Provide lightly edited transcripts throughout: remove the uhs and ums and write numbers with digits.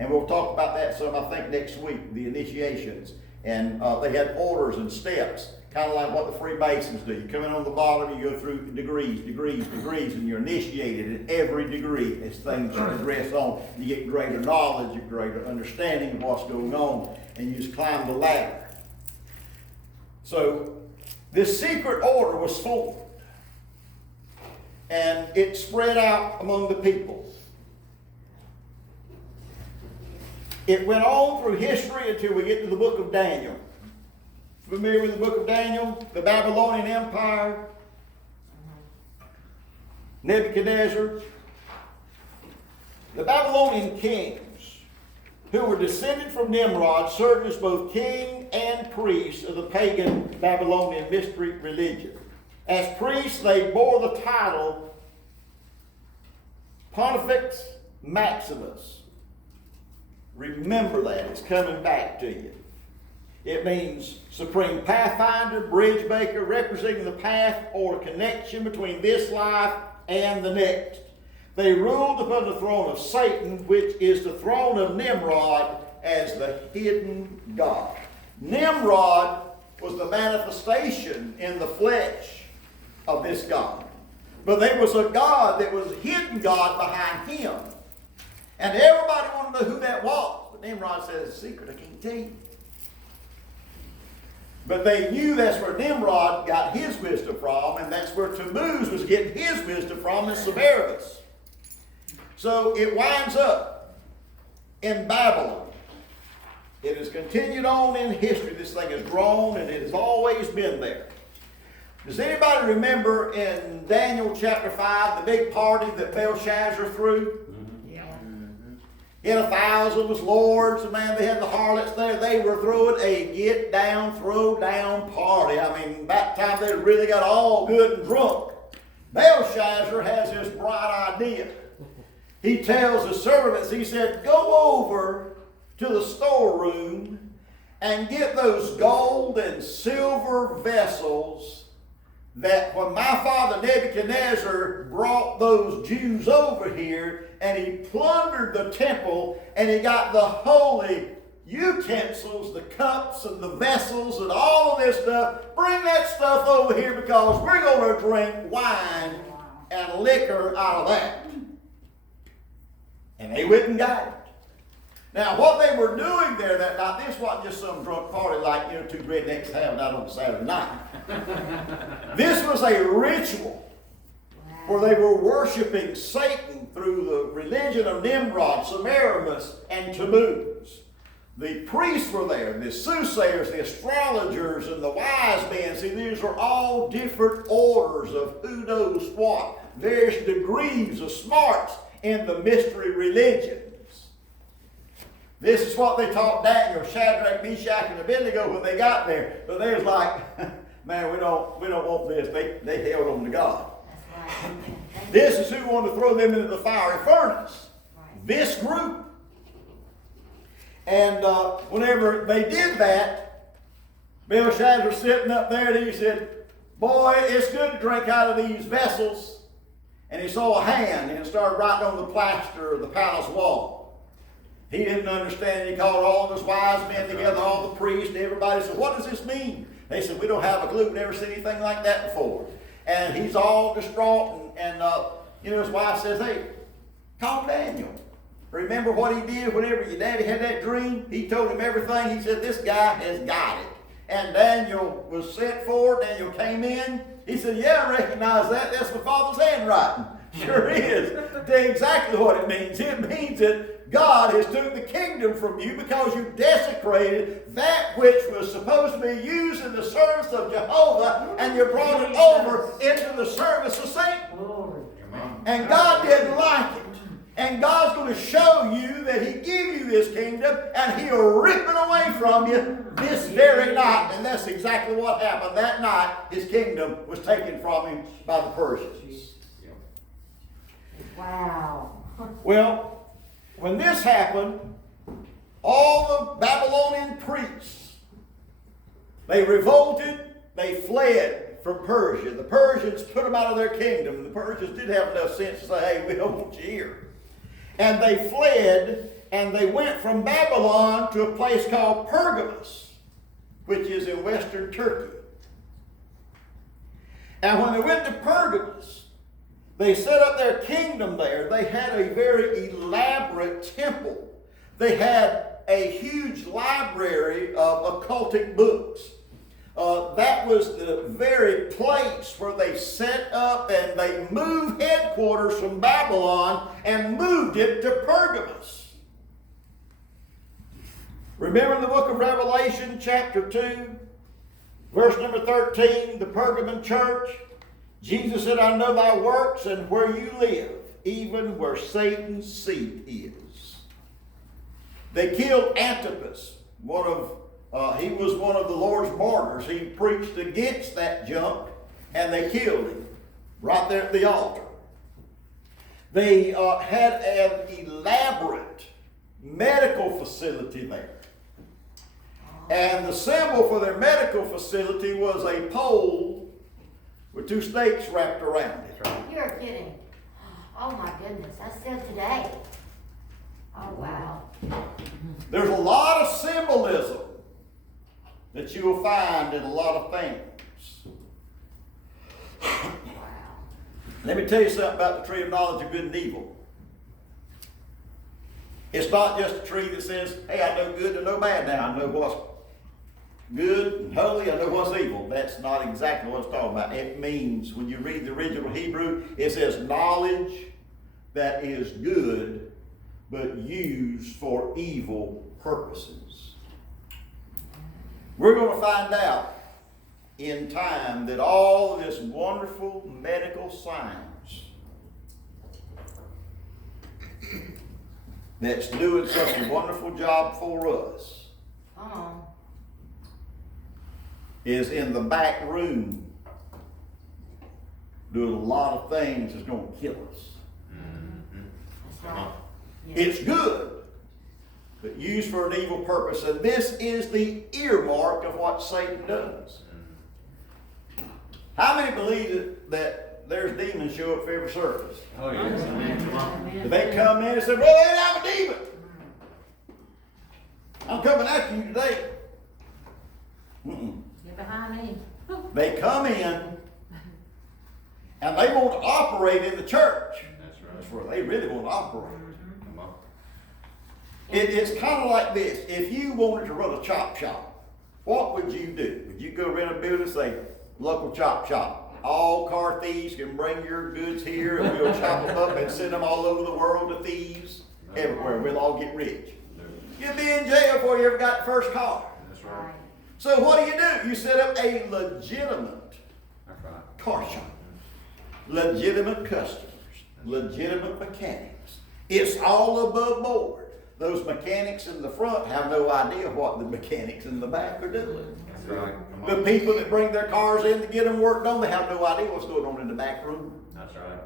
And we'll talk about that some, I think, next week, the initiations. And they had orders and steps, kind of like what the Freemasons do. You come in on the bottom, you go through degrees, and you're initiated in every degree as things progress on. You get greater knowledge, you greater understanding of what's going on, and you just climb the ladder. So this secret order was formed, and it spread out among the people. It went on through history until we get to the book of Daniel. Familiar with the book of Daniel? The Babylonian Empire, Nebuchadnezzar. The Babylonian kings, who were descended from Nimrod, served as both king and priest of the pagan Babylonian mystery religion. As priests, they bore the title Pontifex Maximus. Remember that. It's coming back to you. It means supreme pathfinder, bridge maker, representing the path or connection between this life and the next. They ruled upon the throne of Satan, which is the throne of Nimrod, as the hidden God. Nimrod was the manifestation in the flesh of this God. But there was a God that was a hidden God behind him. And everybody wanted to know who that was. But Nimrod says, it's a secret, I can't tell you. But they knew that's where Nimrod got his wisdom from, and that's where Tammuz was getting his wisdom from, and Semiramis. So it winds up in Babylon. It has continued on in history. This thing has grown, and it has always been there. Does anybody remember in Daniel chapter 5, the big party that Belshazzar threw? In 1,000 was lords, and man, they had the harlots there. They were throwing a get down, throw down party. I mean, that time they really got all good and drunk. Belshazzar has this bright idea. He tells the servants, he said, go over to the storeroom and get those gold and silver vessels that when my father Nebuchadnezzar brought those Jews over here and he plundered the temple and he got the holy utensils, the cups and the vessels and all of this stuff, bring that stuff over here because we're going to drink wine and liquor out of that. And they went and got it. Now, what they were doing there that night, this wasn't just some drunk party like, two rednecks having out on a Saturday night. This was a ritual where they were worshiping Satan through the religion of Nimrod, Semiramis, and Tammuz. The priests were there, the soothsayers, the astrologers, and the wise men. See, these are all different orders of who knows what. Various degrees of smarts in the mystery religions. This is what they taught Daniel, Shadrach, Meshach, and Abednego when they got there. But they was like, man, we don't want this. They held on to God. Right. This is who wanted to throw them into the fiery furnace. Right. This group. And whenever they did that, Belshazzar sitting up there and he said, boy, it's good to drink out of these vessels. And he saw a hand and started writing on the plaster of the palace wall. He didn't understand. He called all of his wise men together, all the priests, everybody said, what does this mean? They said, we don't have a clue. We've never seen anything like that before. And he's all distraught. And his wife says, hey, call Daniel. Remember what he did whenever your daddy had that dream? He told him everything. He said, this guy has got it. And Daniel was sent for. Daniel came in. He said, yeah, I recognize that. That's my father's handwriting. Sure is. Tell you exactly what it means. It means that God has took the kingdom from you because you desecrated that which was supposed to be used in the service of Jehovah, and you brought it over into the service of Satan. And God didn't like it. And God's going to show you that He gave you this kingdom and He'll rip it away from you this very night. And that's exactly what happened. That night, His kingdom was taken from Him by the Persians. Wow. Well, when this happened, all the Babylonian priests, they revolted, they fled from Persia. The Persians put them out of their kingdom. The Persians did have enough sense to say, hey, we don't want you here. And they fled, and they went from Babylon to a place called Pergamos, which is in western Turkey. And when they went to Pergamos, they set up their kingdom there. They had a very elaborate temple. They had a huge library of occultic books. That was the very place where they set up and they moved headquarters from Babylon and moved it to Pergamos. Remember in the book of Revelation, chapter 2, verse number 13, the Pergamon church? Jesus said, I know thy works and where you live, even where Satan's seat is. They killed Antipas, he was one of the Lord's martyrs. He preached against that junk, and they killed him right there at the altar. They had an elaborate medical facility there. And the symbol for their medical facility was a pole with two stakes wrapped around it. You're kidding. Oh my goodness, that's still today. Oh wow. There's a lot of symbolism that you will find in a lot of things. Wow. Let me tell you something about the tree of knowledge of good and evil. It's not just a tree that says, hey, I know good and know bad now. I know what's good and holy, I know what's evil. That's not exactly what it's talking about. It means, when you read the original Hebrew, it says knowledge that is good, but used for evil purposes. We're going to find out in time that all of this wonderful medical science that's doing such a wonderful job for us is in the back room doing a lot of things that's going to kill us. That's right. Yeah. It's good, but used for an evil purpose. And this is the earmark of what Satan does. How many believe that there's demons show up for every service? Oh, yes. Come on. Do they come in and say, well, they have a demon. I'm coming after you today. Get behind me. They come in and they want to operate in the church. That's right. That's where they really want to operate. Come on. It's kind of like this. If you wanted to run a chop shop, what would you do? Would you go rent a building and say, local chop shop? All car thieves can bring your goods here and we'll chop them up and send them all over the world to thieves everywhere. We'll all get rich. You'll be in jail before you ever got the first car. That's right. So what do? You set up a legitimate That's right. car shop. Legitimate customers. Legitimate mechanics. It's all above board. Those mechanics in the front have no idea what the mechanics in the back are doing. That's right. Come The on. people that bring their cars in to get them worked on, they have no idea what's going on in the back room. That's right.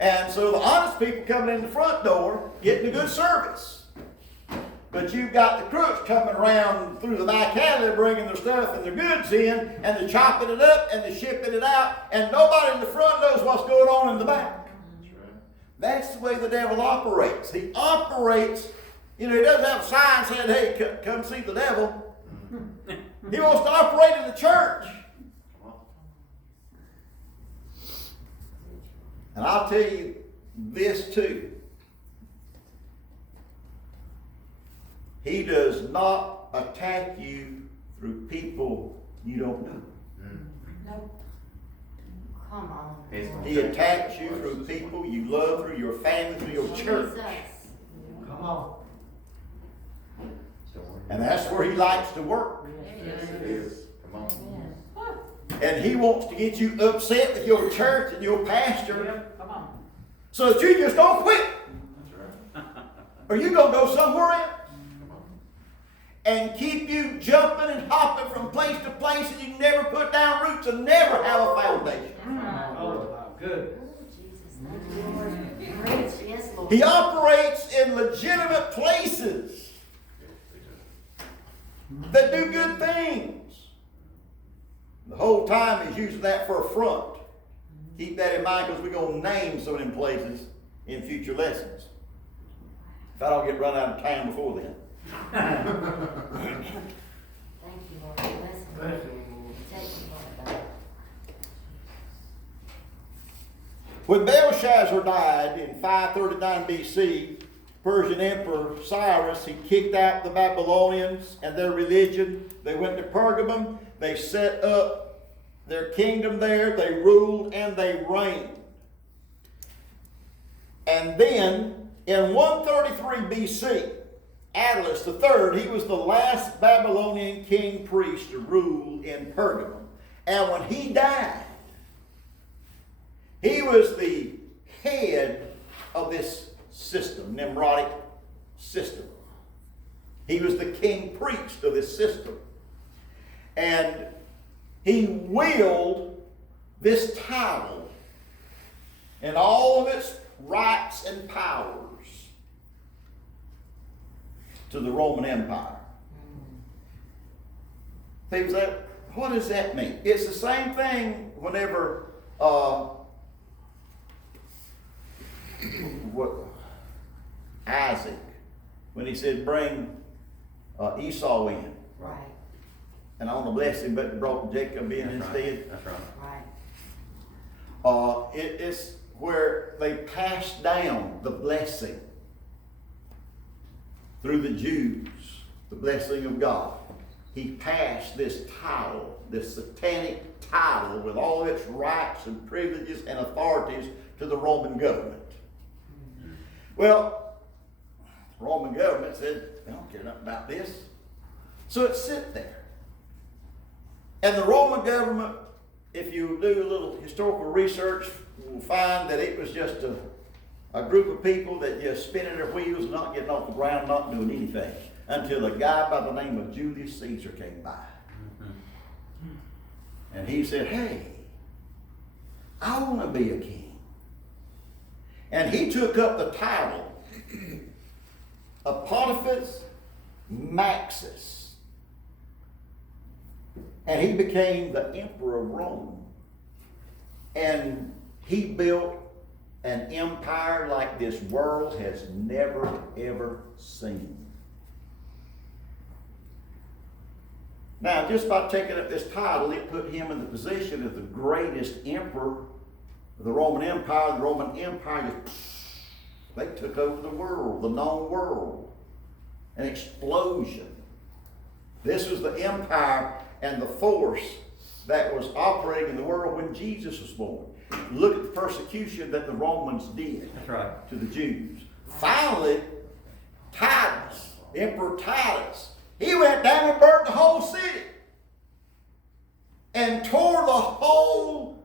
And so the honest people coming in the front door getting a good service. But you've got the crooks coming around through the back alley bringing their stuff and their goods in, and they're chopping it up and they're shipping it out, and nobody in the front knows what's going on in the back. That's right. That's the way the devil operates. He operates, he doesn't have a sign saying, hey, come see the devil. He wants to operate in the church. Come on. And I'll tell you this too. He does not attack you through people you don't know. No. Come on. He attacks you through people you love, through your family, through your church. Jesus. Come on. And that's where he likes to work. Yes, it is. Come on. And he wants to get you upset with your church and your pastor Come on. so that you just don't quit. That's right. Or you going to go somewhere else. Come on. And keep you jumping and hopping from place to place, and you never put down roots and never have a foundation. Oh, wow. Good. Oh, Jesus. Thank you, Lord. Preach. Yes, Lord. He operates in legitimate places that do good things. The whole time he's using that for a front. Keep that in mind because we're going to name some of them places in future lessons. In I don't get run out of town before then. Thank you, Lord. Bless him. Bless him. Take him, Lord God. When Belshazzar died in 539 BC, Persian Emperor Cyrus, he kicked out the Babylonians and their religion. They went to Pergamum. They set up their kingdom there. They ruled and they reigned. And then, in 133 BC, Attalus III, he was the last Babylonian king priest to rule in Pergamum. And when he died, he was the head of this system, Nimrodic system. He was the king priest of this system. And he willed this title and all of its rights and powers to the Roman Empire. Things that, what does that mean? It's the same thing whenever Isaac, when he said, bring Esau in. Right, And I want to bless him, but brought Jacob in That's instead. right. That's right. right. It's where they passed down the blessing through the Jews, the blessing of God. He passed this title, this satanic title with all of its rights and privileges and authorities to the Roman government. Well, the Roman government said, they don't care nothing about this. So it sit there. And the Roman government, if you do a little historical research, will find that it was just a group of people that just spinning their wheels and not getting off the ground, not doing anything, until a guy by the name of Julius Caesar came by. And he said, hey, I want to be a king. And he took up the title of Pontifex Maximus. And he became the emperor of Rome. And he built an empire like this world has never, ever seen. Now, just by taking up this title, it put him in the position of the greatest emperor of the Roman Empire. The Roman Empire, they took over the world, the known world. An explosion. This was the empire and the force that was operating in the world when Jesus was born. Look at the persecution that the Romans did That's right. to the Jews. Finally, Titus, Emperor Titus, he went down and burnt the whole city and tore the whole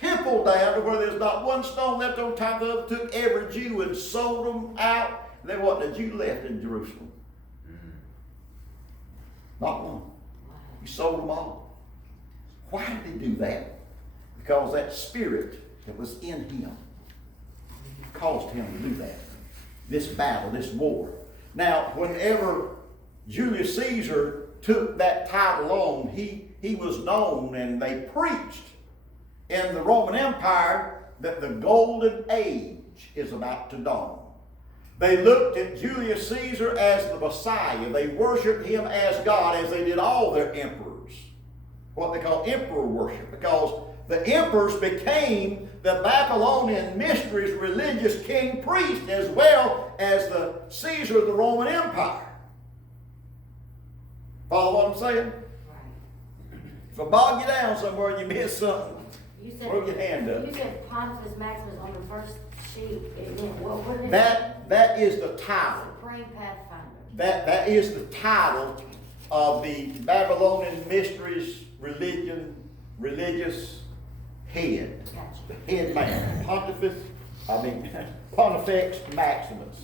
temple down to where there's not one stone left on top of the other, took every Jew and sold them out. There wasn't a Jew left in Jerusalem. Not one. He sold them all. Why did he do that? Because that spirit that was in him caused him to do that. This battle, this war. Now, whenever Julius Caesar took that title on, he was known, and they preached in the Roman Empire that the golden age is about to dawn. They looked at Julius Caesar as the Messiah. They worshiped him as God, as they did all their emperors. What they call emperor worship, because the emperors became the Babylonian mysteries religious king priest as well as the Caesar of the Roman Empire. Follow what I'm saying? Right. If I bog you down somewhere and you miss something, You said, throw your hand up. you said Pontifex Maximus on the first sheet. It meant, what did it? That is the title. Supreme Pathfinder. That is the title of the Babylonian mysteries religious head. Gotcha. The head man. Pontifex Maximus.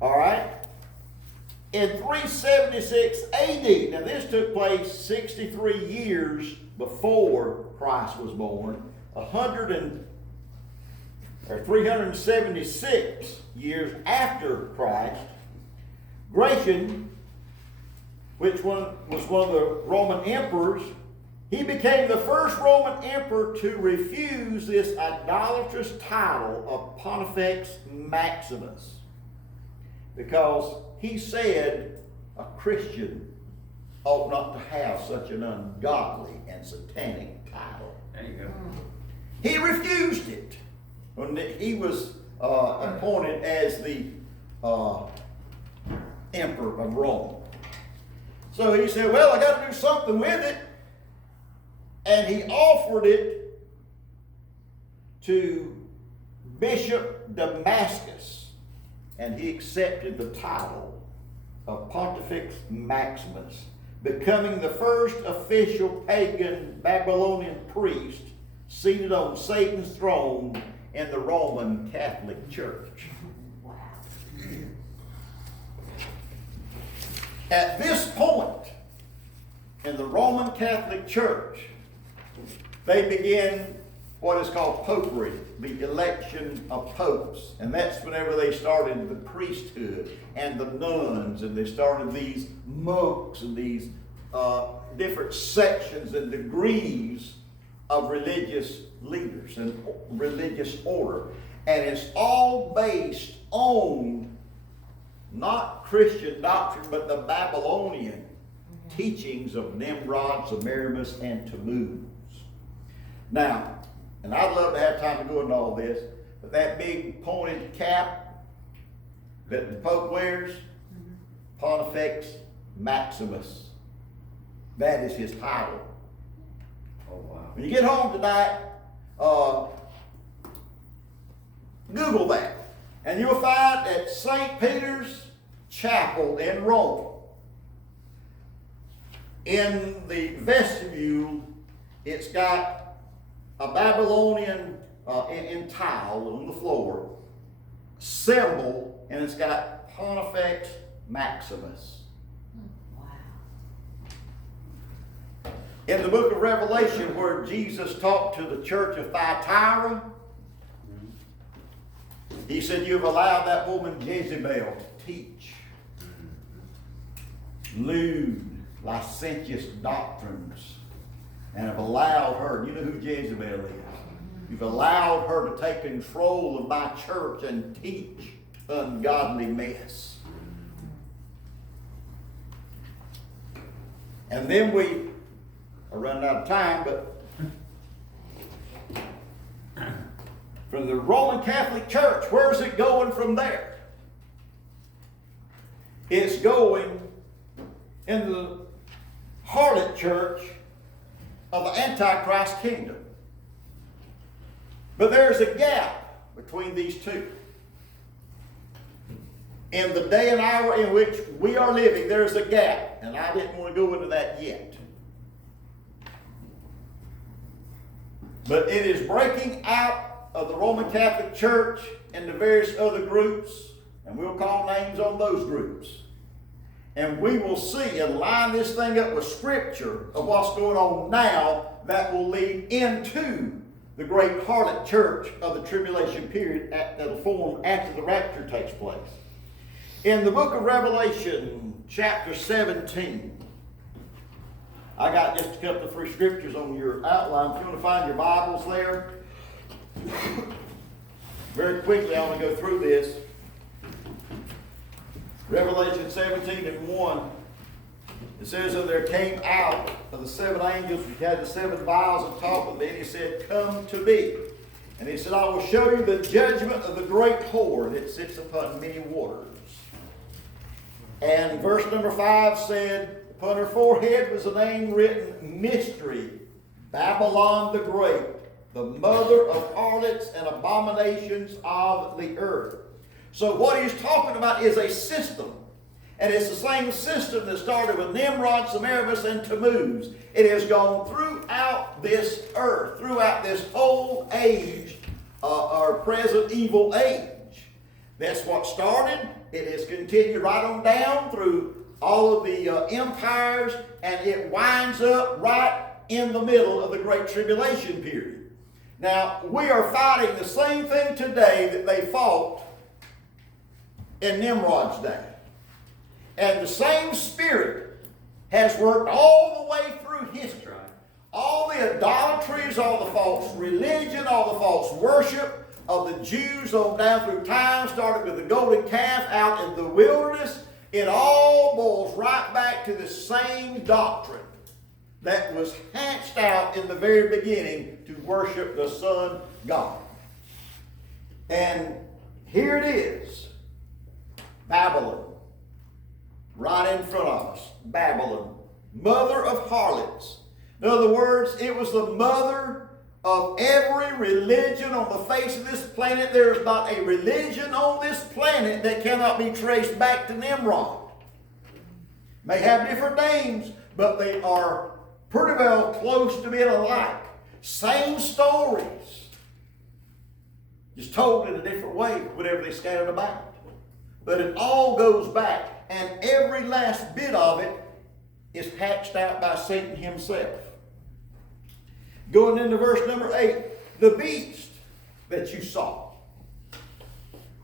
All right. In 376 AD, now this took place 63 years before Christ was born, 376 years after Christ. Gratian, which was one of the Roman emperors, He became the first Roman emperor to refuse this idolatrous title of Pontifex Maximus, because he said a Christian ought not to have such an ungodly and satanic title. There you go. He refused it when he was appointed as the emperor of Rome. So he said, well, I got to do something with it. And he offered it to Bishop Damascus, and he accepted the title of Pontifex Maximus, becoming the first official pagan Babylonian priest seated on Satan's throne in the Roman Catholic Church. Wow. At this point in the Roman Catholic Church, they begin what is called popery, the election of popes. And that's whenever they started the priesthood and the nuns, and they started these monks and these different sections and degrees of religious leaders and religious order. And it's all based on not Christian doctrine, but the Babylonian teachings of Nimrod, Semiramis, and Tammuz. Now, and I'd love to have time to go into all this, but that big pointed cap that the Pope wears, Pontifex Maximus, that is his title. Oh, wow. When you get home tonight, Google that, and you'll find at St. Peter's Chapel in Rome, in the vestibule, it's got a Babylonian in tile on the floor symbol, and it's got Pontifex Maximus. Wow. In the book of Revelation, where Jesus talked to the church of Thyatira, he said, "You've allowed that woman Jezebel to teach lewd, licentious doctrines, and have allowed her," you know who Jezebel is, "you've allowed her to take control of my church and teach ungodly mess." And then we are running out of time, but from the Roman Catholic Church, where's it going from there? It's going in the harlot church of the Antichrist kingdom. But there's a gap between these two. In the day and hour in which we are living, there's a gap, and I didn't want to go into that yet. But it is breaking out of the Roman Catholic Church and the various other groups, and we'll call names on those groups. And we will see and line this thing up with Scripture of what's going on now that will lead into the great harlot church of the tribulation period that'll form after the rapture takes place. In the book of Revelation, chapter 17, I got just a couple of free scriptures on your outline. If you want to find your Bibles there, very quickly I want to go through this. Revelation 17:1. It says that there came out of the seven angels which had the seven vials of top of them. He said, "Come to me." And he said, "I will show you the judgment of the great whore that sits upon many waters." And verse number 5 said, "Upon her forehead was a name written, Mystery, Babylon the Great, the mother of harlots and abominations of the earth." So what he's talking about is a system. And it's the same system that started with Nimrod, Semiramis, and Tammuz. It has gone throughout this earth, throughout this whole age, our present evil age. That's what started. It has continued right on down through all of the empires, and it winds up right in the middle of the Great Tribulation period. Now, we are fighting the same thing today that they fought in Nimrod's day. And the same spirit has worked all the way through history, all the idolatries, all the false religion, all the false worship of the Jews on down through time, started with the golden calf out in the wilderness, it all boils right back to the same doctrine that was hatched out in the very beginning to worship the Son God. And here it is, Babylon, right in front of us. Babylon, mother of harlots. In other words, it was the mother of every religion on the face of this planet. There is not a religion on this planet that cannot be traced back to Nimrod. May have different names, but they are pretty well close to being alike. Same stories, just told in a different way, whatever they scattered about. But it all goes back, and every last bit of it is hatched out by Satan himself. Going into verse number 8, the beast that you saw.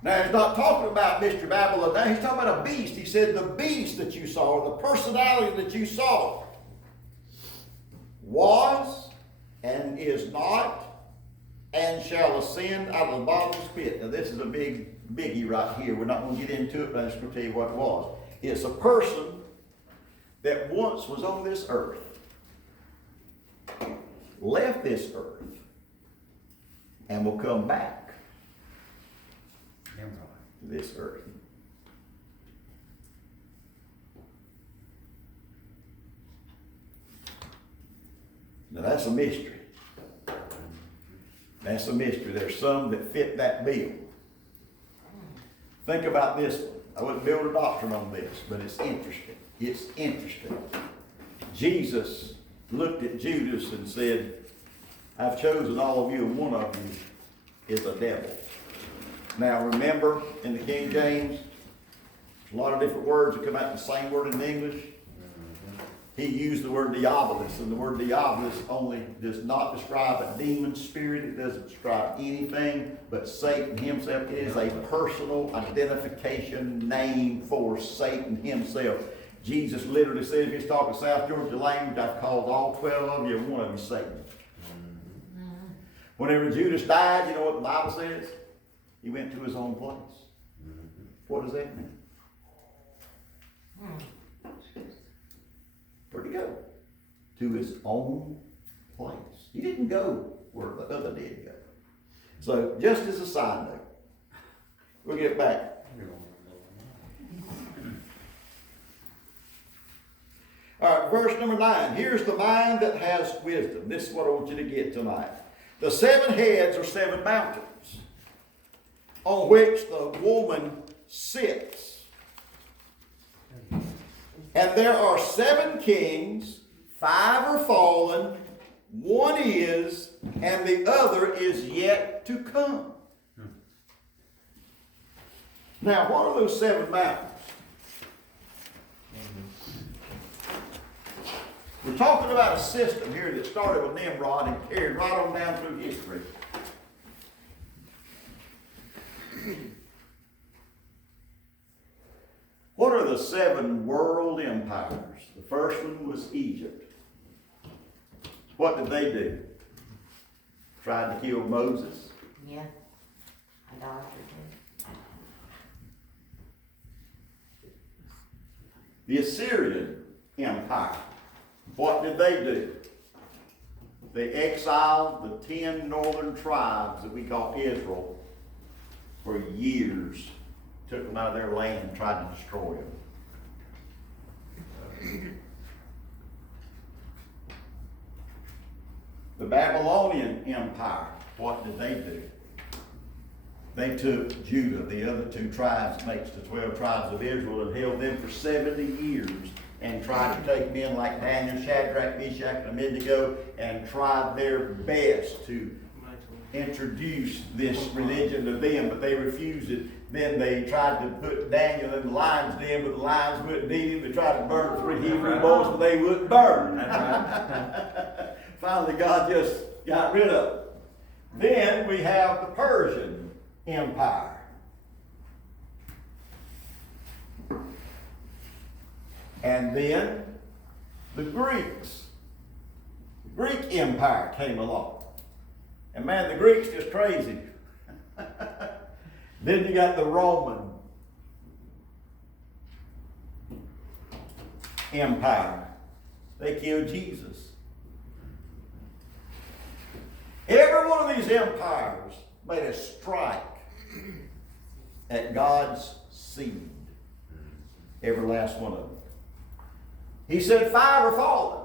Now he's not talking about Mr. Babylon. Now he's talking about a beast. He said the beast that you saw, or the personality that you saw, was and is not and shall ascend out of the bottomless pit. Now this is a biggie right here. We're not going to get into it, but I'm just going to tell you what it was. It's a person that once was on this earth, left this earth, and will come back to this earth. Now that's a mystery. That's a mystery. There's some that fit that bill. Think about this one. I wouldn't build a doctrine on this, but it's interesting. It's interesting. Jesus looked at Judas and said, I've chosen all of you, and one of you is a devil. Now remember, in the King James, a lot of different words that come out the same word in English. He used the word diabolus, and the word diabolus only does not describe a demon spirit. It doesn't describe anything but Satan himself. It is a personal identification name for Satan himself. Jesus literally said, if he's talking South Georgia language, I've called all 12 of you, and one of you Satan. Whenever Judas died, you know what the Bible says? He went to his own place. What does that mean? Where'd he go? To his own place. He didn't go where the other did go. So, just as a side note, we'll get back. All right, verse number 9. Here's the mind that has wisdom. This is what I want you to get tonight. The 7 heads are 7 mountains on which the woman sits. And there are 7 kings, 5 are fallen, 1 is, and the other is yet to come. Now, what are those 7 mountains? We're talking about a system here that started with Nimrod and carried right on down through history. What are the 7 world empires? The first one was Egypt. What did they do? Tried to kill Moses. Yeah. Idolatry too. The Assyrian Empire. What did they do? They exiled the 10 northern tribes that we call Israel for years. Took them out of their land and tried to destroy them. The Babylonian Empire, what did they do? They took Judah, the other 2 tribes, makes the 12 tribes of Israel, and held them for 70 years and tried to take men like Daniel, Shadrach, Meshach, and Abednego and tried their best to introduce this religion to them, but they refused it. Then they tried to put Daniel in the lion's den, but the lions wouldn't eat him. They tried to burn the 3 Hebrew boys, but they wouldn't burn. Finally, God just got rid of them. Then we have the Persian Empire. And then the Greeks. The Greek Empire came along. And man, the Greeks just crazy. Then you got the Roman Empire. They killed Jesus. Every one of these empires made a strike at God's seed. Every last one of them. He said 5 are fallen.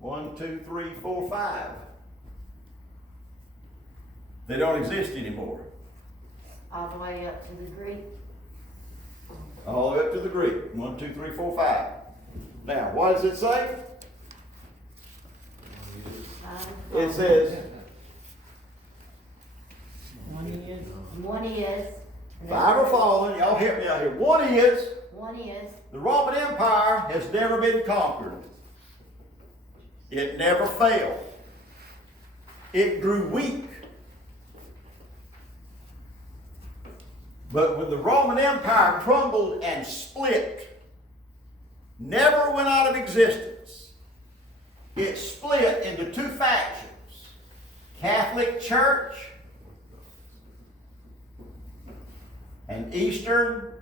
1, 2, 3, 4, 5. They don't exist anymore. All the way up to the Greek. All the way up to the Greek. 1, 2, 3, 4, 5. Now, what does it say? It says, One is. 5 are fallen. Y'all help me out here. One is, the Roman Empire has never been conquered. It never failed. It grew weak. But when the Roman Empire crumbled and split, never went out of existence. It split into 2 factions. Catholic Church and Eastern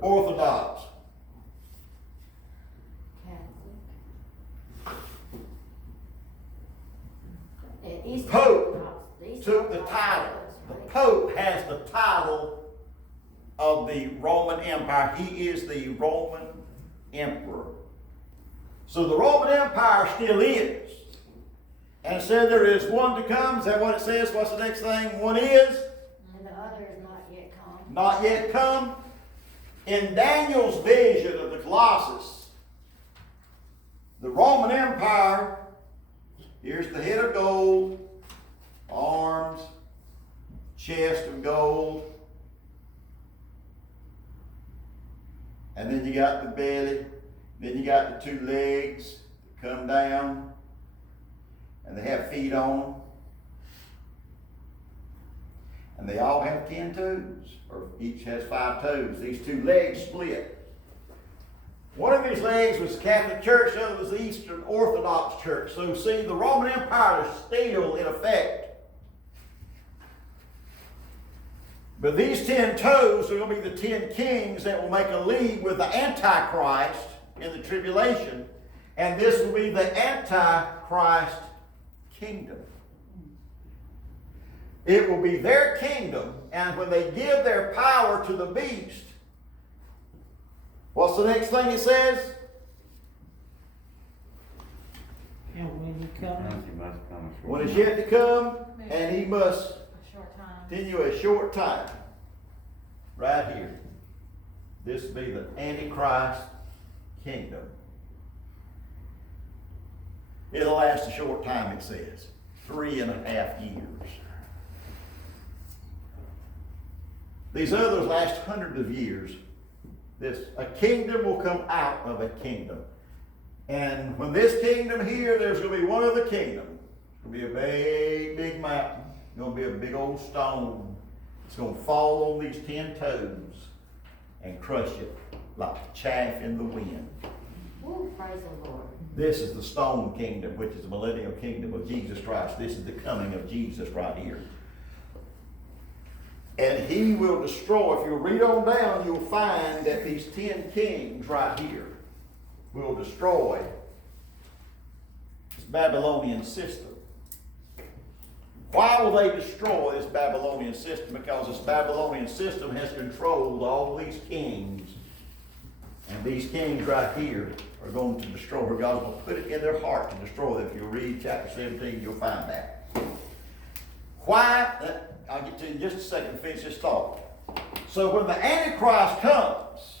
Orthodox. Pope took the title. The Pope has the title of the Roman Empire. He is the Roman Emperor. So the Roman Empire still is. And it said there is one to come. Is that what it says? What's the next thing? One is? And the other is not yet come. Not yet come. In Daniel's vision of the Colossus, the Roman Empire, here's the head of gold, arms, chest of gold, and then you got the belly, then you got the 2 legs that come down, and they have feet on them, and they all have 10 toes, or each has 5 toes. These 2 legs split. One of these legs was the Catholic Church, the other was the Eastern Orthodox Church. So see, the Roman Empire is still in effect. But these 10 toes are going to be the 10 kings that will make a league with the Antichrist in the tribulation. And this will be the Antichrist kingdom. It will be their kingdom, and when they give their power to the beast, what's the next thing it says? And when you come, When it's yet to come, and he must a short time. continue a short time. Right here. This will be the Antichrist kingdom. It'll last a short time, it says. 3.5 years. These others last hundreds of years. A kingdom will come out of a kingdom. And when this kingdom here, there's going to be one other kingdom. It's going to be a big, big mountain. It's going to be a big old stone. It's going to fall on these 10 toes and crush it like chaff in the wind. Woo, praise the Lord. This is the stone kingdom, which is the millennial kingdom of Jesus Christ. This is the coming of Jesus right here. And he will destroy, if you read on down, you'll find that these 10 kings right here will destroy this Babylonian system. Why will they destroy this Babylonian system? Because this Babylonian system has controlled all these kings. And these kings right here are going to destroy her. God will put it in their heart to destroy them. If you read chapter 17, you'll find that. Why? I'll get to you in just a second to finish this thought. So when the Antichrist comes,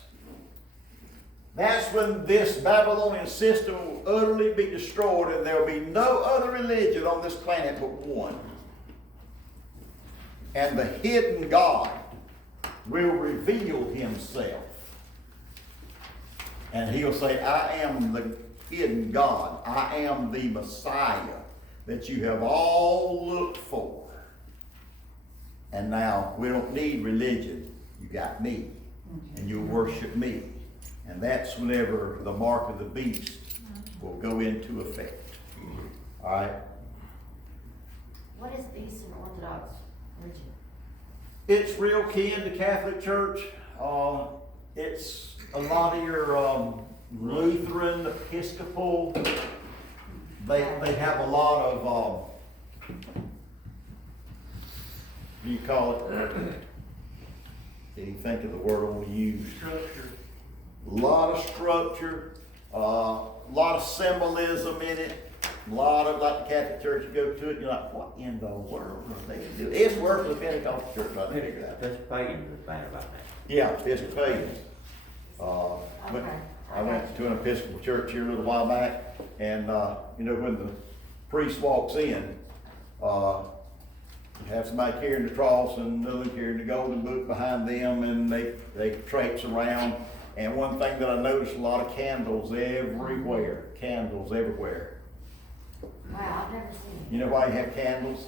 that's when this Babylonian system will utterly be destroyed, and there will be no other religion on this planet but one. And the hidden God will reveal himself. And he'll say, I am the hidden God. I am the Messiah that you have all looked for. And now we don't need religion. You got me. And you'll worship me. And that's whenever the mark of the beast will go into effect. Alright? What is Eastern Orthodox religion? It's real kin to Catholic Church. It's a lot of your Lutheran, Episcopal. They have a lot of, what do you call it? Can you think of the word I want to use? Structure. A lot of structure, a lot of symbolism in it. A lot of, like the Catholic Church, you go to it, you're like, what in the world are they doing? It's worse than the Pentecostal church, I figured out. That's pagan, the thing about that. Yeah, Episcopalian. But Okay. I went to an Episcopal church here a little while back, and, you know, when the priest walks in, you have somebody carrying the cross and another carrying the golden book behind them, and they traipse around. And one thing that I noticed, a lot of candles everywhere, candles everywhere. Wow, I've never seen it. You know why you have candles?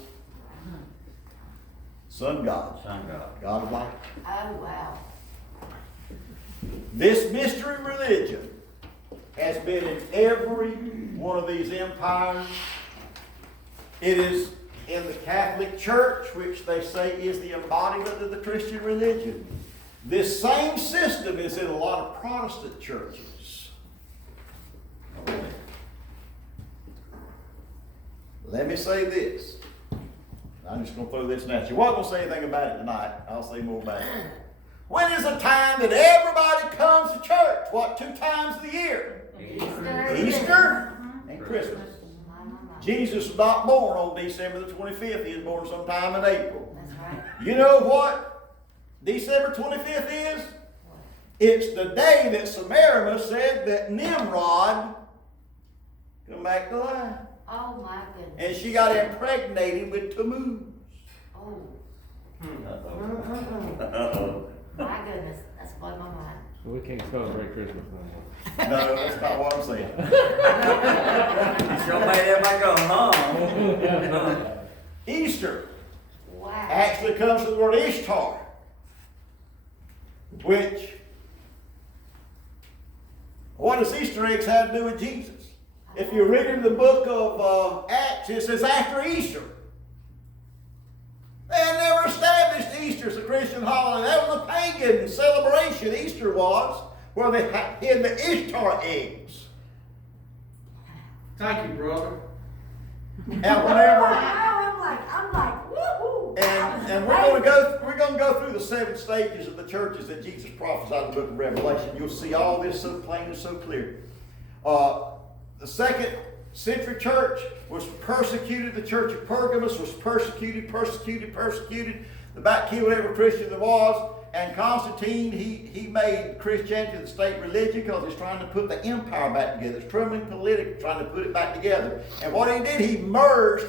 Sun God, Sun God. God of light. Oh, wow. This mystery religion has been in every one of these empires. It is in the Catholic Church, which they say is the embodiment of the Christian religion. This same system is in a lot of Protestant churches. Let me say this. I'm just going to throw this at you. Wasn't going to say anything about it tonight. I'll say more about it. When is the time that everybody comes to church? What, 2 times of the year? Easter. Easter and Christmas. My, my, my. Jesus was not born on December the 25th. He was born sometime in April. That's right. You know what December 25th is? It's the day that Semiramis said that Nimrod come back to life. Oh, my goodness. And she got impregnated with Tammuz. Oh, Uh-oh. Uh-oh. my goodness. That's blown my mind. So we can't celebrate Christmas no more. No, that's not what I'm saying. You sure made everybody go, huh? Easter Wow. actually comes from the word Ishtar, which, what does Easter eggs have to do with Jesus? If you read in the book of Acts, it says after Easter. They had never established Easter as a Christian holiday. That was a pagan celebration, Easter was, where they hid the Ishtar eggs. Thank you, brother. And whenever, I'm like, woohoo. and we're going to go through the 7 stages of the churches that Jesus prophesied in the book of Revelation. You'll see all this so plain and so clear. The 2nd century church was persecuted. The church of Pergamos was persecuted. They about killed every Christian there was. And Constantine, he made Christianity the state religion because he's trying to put the empire back together. It's trembling political, trying to put it back together. And what he did, he merged